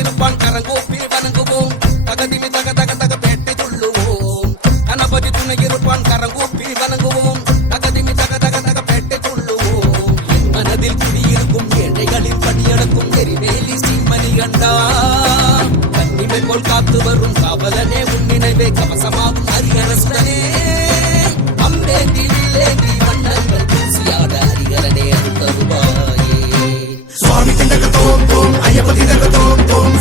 இருப்பான் கரங்கோப்பி வணங்குவோம் தகதிமி தக தக தக பேட்டை துள்ளுவோம் கணபதி துணை இருப்பான் கரங்கோப்பி வணங்குவோம் தகதிமி தக தக தக பேட்டை துள்ளுவோம் மனதில் குடியிருக்கும் ஏழைகளின் பணியடக்கும் எரிவேலி சீமணி கண்டா கண்ணிமை போல் காத்து வரும் காவலனே உன் நினைவே கவசமாகும் ஹரிஹரசுடனே அம்பேந்தி வில்லேந்தி வண்ணங்கள் பூசியாட ஹரிஹரனே அருள்தருவாயே சுவாமி திண்டக தோம் தோம் ஐயப்பதி தக தோம் தோம்